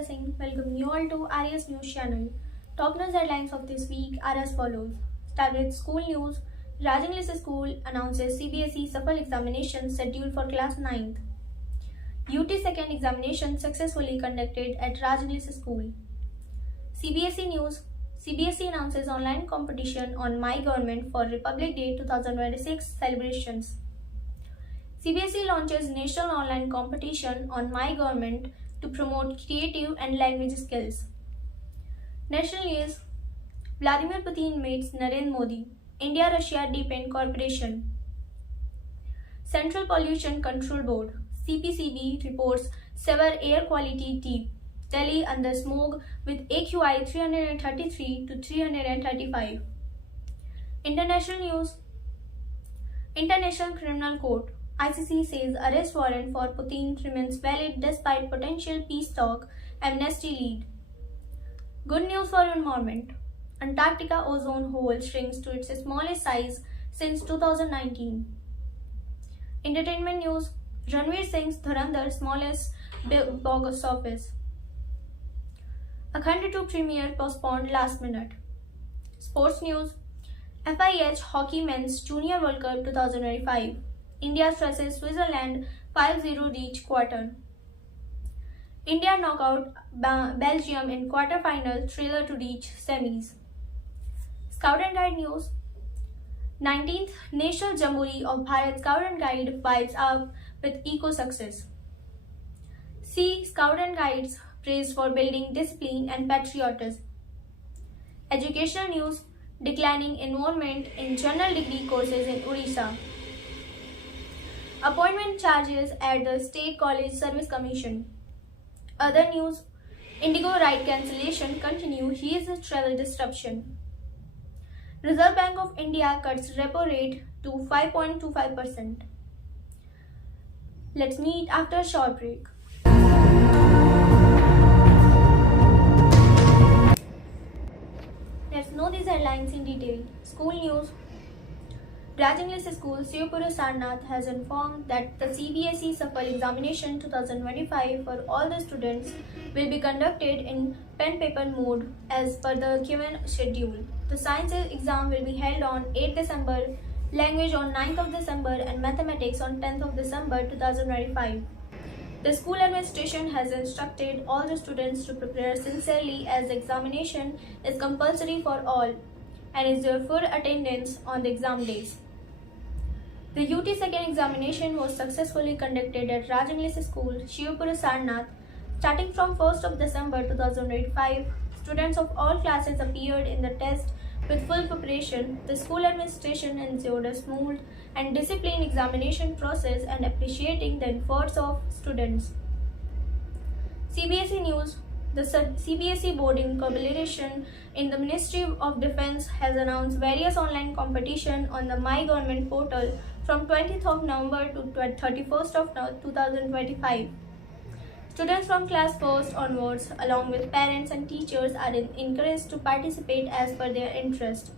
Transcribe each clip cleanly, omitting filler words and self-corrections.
processing. Welcome you all to Arias News channel. Top news headlines of this week are as follows. Start with school news. Raj English School announces CBSE Safal examination scheduled for class 9th. UT second examination successfully conducted at Raj English School. CBSE news. CBSE announces online competition on My Government for Republic Day 2026 celebrations. CBSE launches national online competition on My Government to promote creative and language skills. National news. Vladimir Putin meets Narendra Modi. India-Russia deepen cooperation. Central Pollution Control Board (CPCB) reports severe air quality deep. Delhi under smog with AQI 333 to 335. International news. International Criminal Court (ICC) says arrest warrant for Putin remains valid despite potential peace talk, amnesty lead. Good news for environment. Antarctica ozone hole shrinks to its smallest size since 2019. Entertainment news. Ranveer Singh's Dhurandhar smallest box office. Akhand 2 premiere postponed last minute. Sports news. FIH Hockey Men's Junior World Cup 2025. India stresses Switzerland 5-0 reach quarter. India knockout Belgium in quarter-final, thriller to reach semis. Scout and Guide news. 19th National Jamboree of Bharat Scout and Guide vibes up with eco success. See Scout and Guides praised for building discipline and patriotism. Educational news. Declining enrollment in general degree courses in Odisha. Appointment charges at the State College Service Commission. Other news. Indigo ride cancellation continue. Here's the travel disruption. Reserve Bank of India cuts repo rate to 5.25%. Let's meet after a short break. Let's know these headlines in detail. School news. Raj English School, Shivpur Sarnath has informed that the CBSE Safal examination 2025 for all the students will be conducted in pen-paper mode as per the given schedule. The science exam will be held on 8 December, language on 9th of December and mathematics on 10th of December 2025. The school administration has instructed all the students to prepare sincerely as the examination is compulsory for all and is their full attendance on the exam days. The UT second examination was successfully conducted at Raj English School, Shivpur Sarnath. Starting from 1st of December 2005, students of all classes appeared in the test with full preparation. The school administration ensured a smooth and disciplined examination process and appreciating the efforts of students. CBSE news. The CBSE board in collaboration in the Ministry of Defence has announced various online competition on the My Government portal from 20th of November to 31st of 2025. Students from class 1st onwards along with parents and teachers are encouraged to participate as per their interest.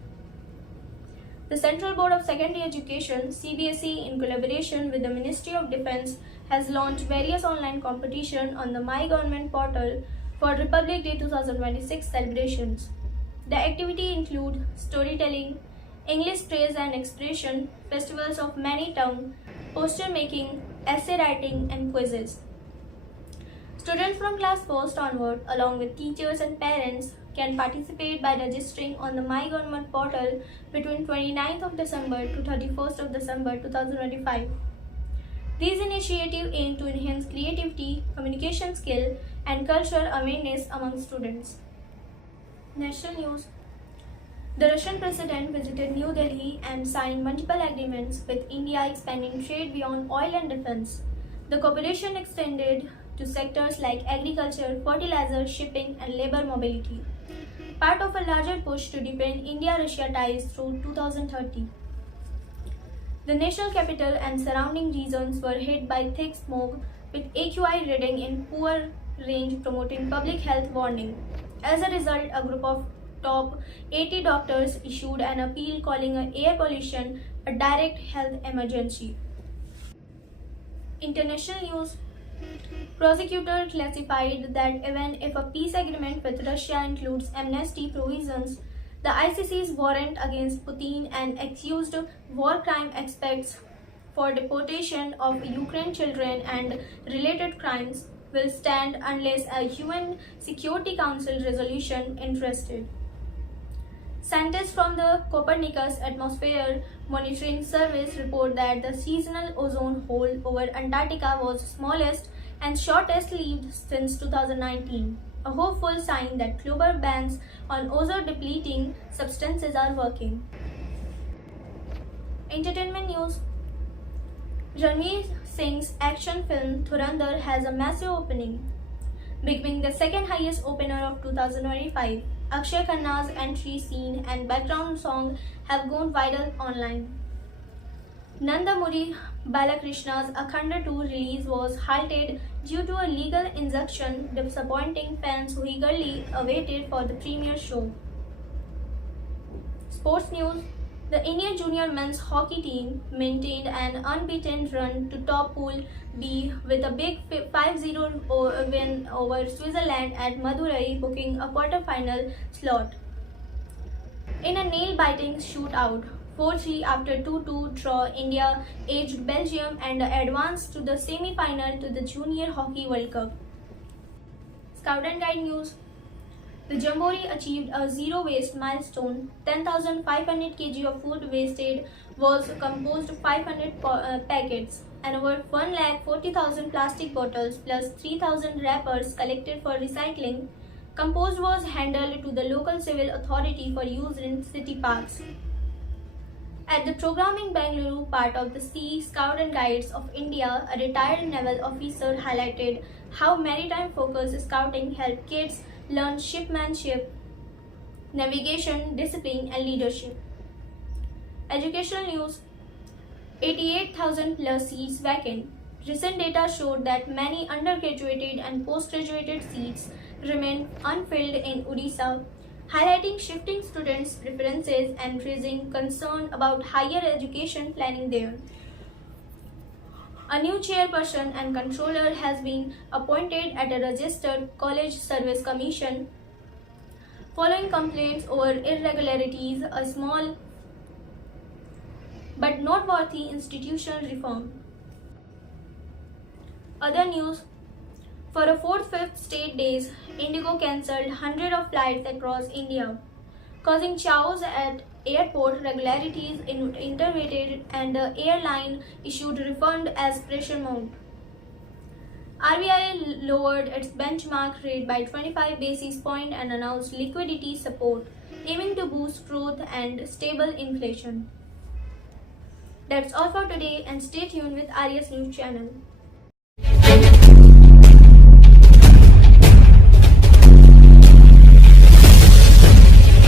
The Central Board of Secondary Education (CBSE) in collaboration with the Ministry of Defence has launched various online competition on the My Government portal for Republic Day 2026 celebrations. The activity include storytelling, English praise and expression, festivals of many tongues, poster making, essay writing and quizzes. Students from class 1st onward along with teachers and parents can participate by registering on the My Government portal between 29th of December to 31st of December 2025. These initiatives aim to enhance creativity, communication skill, and cultural awareness among students. National news. The Russian president visited New Delhi and signed multiple agreements with India expanding trade beyond oil and defense. The cooperation extended to sectors like agriculture, fertilizer, shipping, and labor mobility, part of a larger push to deepen India-Russia ties through 2030. The national capital and surrounding regions were hit by thick smoke with AQI reading in poor range promoting public health warning. As a result, a group of top 80 doctors issued an appeal calling air pollution a direct health emergency. International news. Prosecutor classified that even if a peace agreement with Russia includes amnesty provisions, the ICC's warrant against Putin and accused war crime experts for deportation of Ukraine children and related crimes will stand unless a UN Security Council resolution interested. Scientists from the Copernicus Atmosphere Monitoring Service report that the seasonal ozone hole over Antarctica was smallest and shortest lived since 2019, a hopeful sign that global bans on ozone depleting substances are working. Entertainment news. Ranveer Singh's action film Dhurandhar has a massive opening, becoming the second highest opener of 2025. Akshay Khanna's entry scene and background song have gone viral online. Nandamuri Balakrishna's Akhanda 2 release was halted due to a legal injunction, disappointing fans who eagerly awaited for the premiere show. Sports news. The Indian junior men's hockey team maintained an unbeaten run to top Pool B with a big 5-0 win over Switzerland at Madurai, booking a quarter-final slot. In a nail-biting shootout, 4-3 after 2-2 draw, India edged Belgium and advanced to the semi-final to the Junior Hockey World Cup. Scout and Guide news. The Jamboree achieved a zero-waste milestone. 10,500 kg of food wasted was composed 500 packets, and over 140,000 plastic bottles plus 3,000 wrappers collected for recycling. Compost was handled to the local civil authority for use in city parks. At the Programming Bangalore part of the Sea Scout and Guides of India, a retired naval officer highlighted how maritime-focused scouting helped kids learn shipmanship, navigation, discipline, and leadership. Educational news. 88,000 plus seats vacant. Recent data showed that many undergraduate and postgraduate seats remain unfilled in Odisha, highlighting shifting students' preferences and raising concern about higher education planning there. A new chairperson and controller has been appointed at a registered college service commission following complaints over irregularities, a small but noteworthy institutional reform. Other news. For a fourth-fifth straight days, Indigo cancelled hundreds of flights across India, causing chaos at airport. Regularities intervened and the airline issued refund as pressure mounted. RBI lowered its benchmark rate by 25 basis points and announced liquidity support, aiming to boost growth and stable inflation. That's all for today, and stay tuned with Arya's News channel.